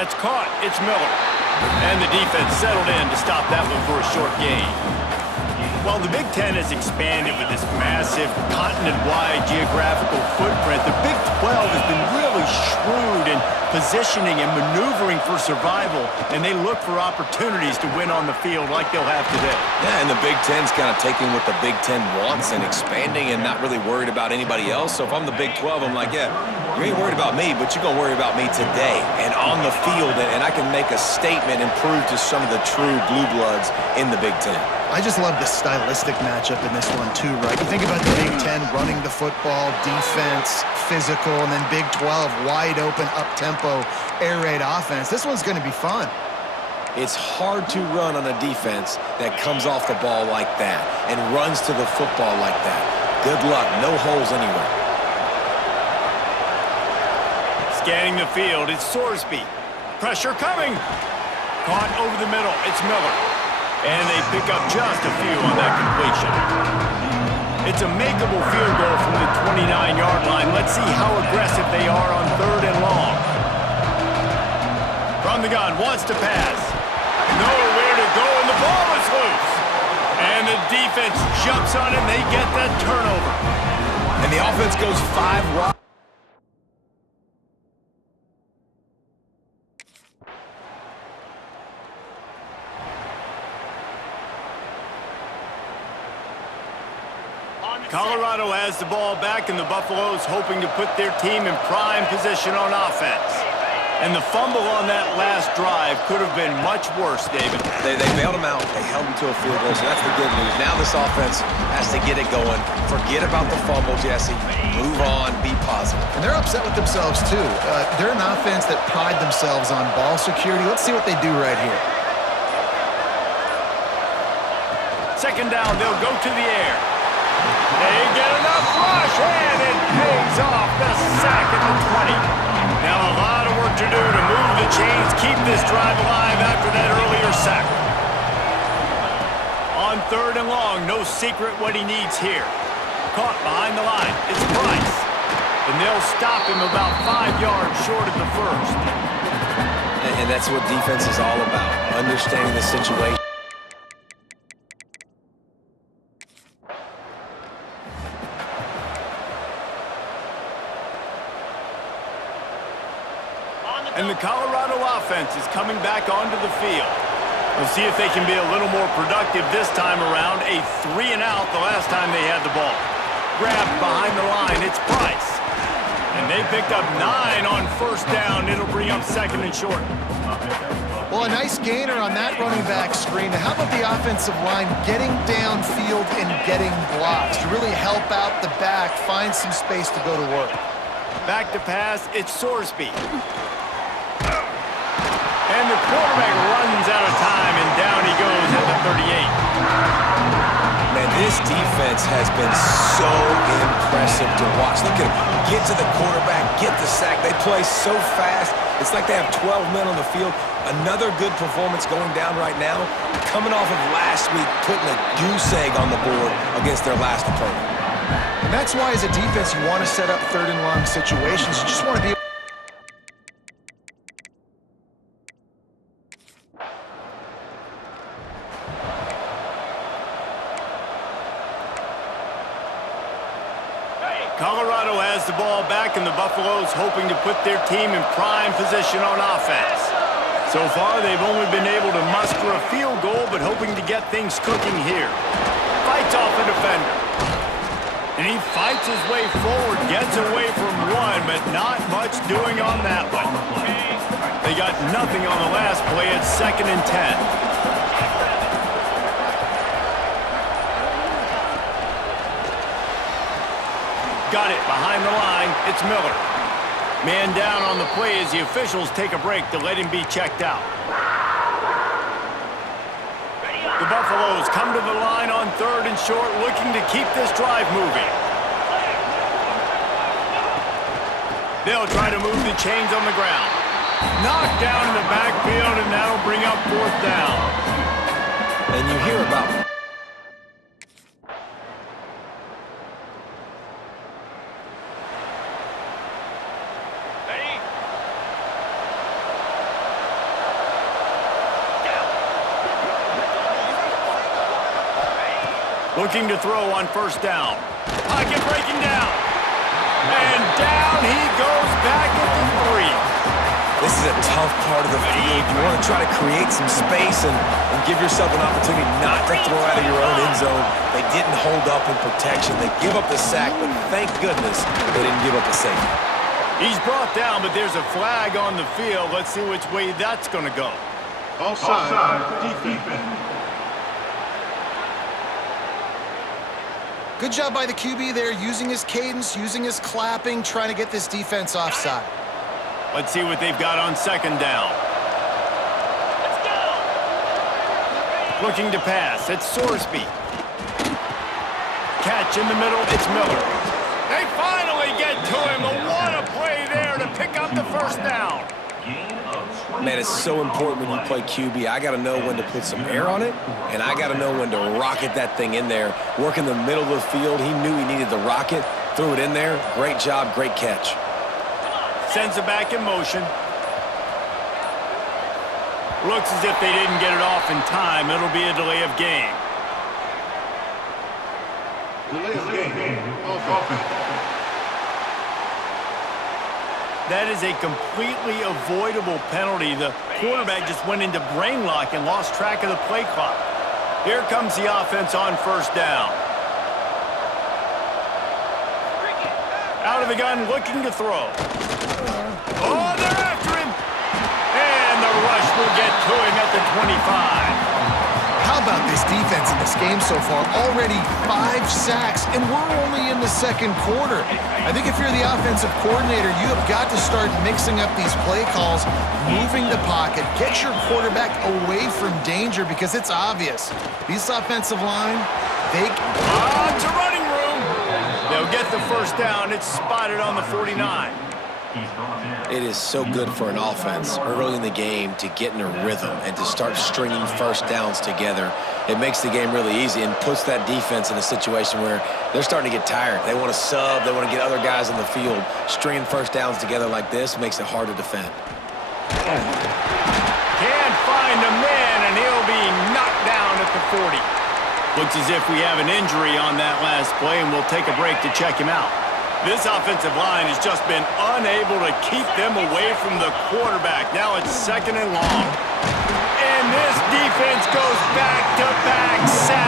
That's caught. It's Miller. And the defense settled in to stop that one for a short gain. While the Big Ten has expanded with this massive continent-wide geographical footprint, the Big 12 has been really shrewd in positioning and maneuvering for survival, and they look for opportunities to win on the field like they'll have today. Yeah, and the Big Ten's kind of taking what the Big Ten wants and expanding and not really worried about anybody else. So if I'm the Big 12, I'm like, yeah, you ain't worried about me, but you're going to worry about me today and on the field, and I can make a statement and prove to some of the true blue bloods in the Big Ten. I just love the stylistic matchup in this one too, right? You think about the Big Ten running the football, defense, physical, and then Big 12 wide open, up-tempo, air raid offense. This one's going to be fun. It's hard to run on a defense that comes off the ball like that and runs to the football like that. Good luck. No holes anywhere. Scanning the field, it's Sorsby. Pressure coming. Caught over the middle, it's Miller. And they pick up just a few on that completion. It's a makeable field goal from the 29-yard line. Let's see how aggressive they are on 3rd and long. From the gun, wants to pass. Nowhere to go, and the ball is loose. And the defense jumps on it, and they get that turnover. And the offense goes 5 wide. Colorado has the ball back, and the Buffaloes hoping to put their team in prime position on offense. And the fumble on that last drive could have been much worse, David. They bailed him out. They held him to a field goal, so that's the good news. Now this offense has to get it going. Forget about the fumble, Jesse. Move on. Be positive. And they're upset with themselves, too. They're an offense that pride themselves on ball security. Let's see what they do right here. Second down, they'll go to the air. They get enough rush, and it pays off. The sack at the 20. Now a lot of work to do to move the chains, keep this drive alive after that earlier sack. On 3rd and long, no secret what he needs here. Caught behind the line. It's Price. And they'll stop him about 5 yards short of the first. And that's what defense is all about, understanding the situation. And the Colorado offense is coming back onto the field. We'll see if they can be a little more productive this time around. A 3-and-out the last time they had the ball. Grabbed behind the line, it's Price. And they picked up 9 on 1st down. It'll bring up 2nd and short. Well, a nice gainer on that running back screen. How about the offensive line getting downfield and getting blocks to really help out the back, find some space to go to work? Back to pass, it's Sorsby. And the quarterback runs out of time, and down he goes at the 38. Man, this defense has been so impressive to watch. Look at them. Get to the quarterback, get the sack. They play so fast. It's like they have 12 men on the field. Another good performance going down right now. Coming off of last week, putting a goose egg on the board against their last opponent. And that's why, as a defense, you want to set up 3rd and long situations. You just want to be Colorado has the ball back, and the Buffaloes hoping to put their team in prime position on offense. So far, they've only been able to muster a field goal, but hoping to get things cooking here. Fights off a defender. And he fights his way forward, gets away from one, but not much doing on that one. They got nothing on the last play. It's 2nd and 10. Got it behind the line. It's Miller. Man down on the play as the officials take a break to let him be checked out. The Buffaloes come to the line on 3rd and short, looking to keep this drive moving. They'll try to move the chains on the ground. Knocked down in the backfield, and that'll bring up 4th down. And you hear about Looking to throw on first down. Pocket breaking down. And down he goes back at the 3. This is a tough part of the field. You want to try to create some space and give yourself an opportunity not to throw out of your own end zone. They didn't hold up in protection. They give up the sack, but thank goodness they didn't give up the safety. He's brought down, but there's a flag on the field. Let's see which way that's going to go. Offside, defense. Good job by the QB there, using his cadence, using his clapping, trying to get this defense offside. Let's see what they've got on second down. Let's go! Looking to pass. It's Sorsby. Catch in the middle. It's Miller. They finally get to him. What a play there to pick up the first down. Man, it's so important when you play QB. I got to know when to put some air on it, and I got to know when to rocket that thing in there. Work in the middle of the field. He knew he needed the rocket. Threw it in there. Great job, great catch. Sends it back in motion. Looks as if they didn't get it off in time. It'll be a delay of game. Delay of game. Offense. That is a completely avoidable penalty. The quarterback just went into brain lock and lost track of the play clock. Here comes the offense on first down. Out of the gun, looking to throw. Oh, they're after him. And the rush will get to him at the 25. How about this defense in this game so far? Already 5 sacks, and we're only in the second quarter. I think if you're the offensive coordinator, you have got to start mixing up these play calls, moving the pocket, get your quarterback away from danger because it's obvious. These offensive line, they... To running room. They'll get the first down. It's spotted on the 49. It is so good for an offense early in the game to get in a rhythm and to start stringing first downs together. It makes the game really easy and puts that defense in a situation where they're starting to get tired. They want to sub. They want to get other guys in the field. Stringing first downs together like this makes it hard to defend. Can't find a man, and he'll be knocked down at the 40. Looks as if we have an injury on that last play, and we'll take a break to check him out. This offensive line has just been unable to keep them away from the quarterback. Now it's second and long. And this defense goes back-to-back sacks.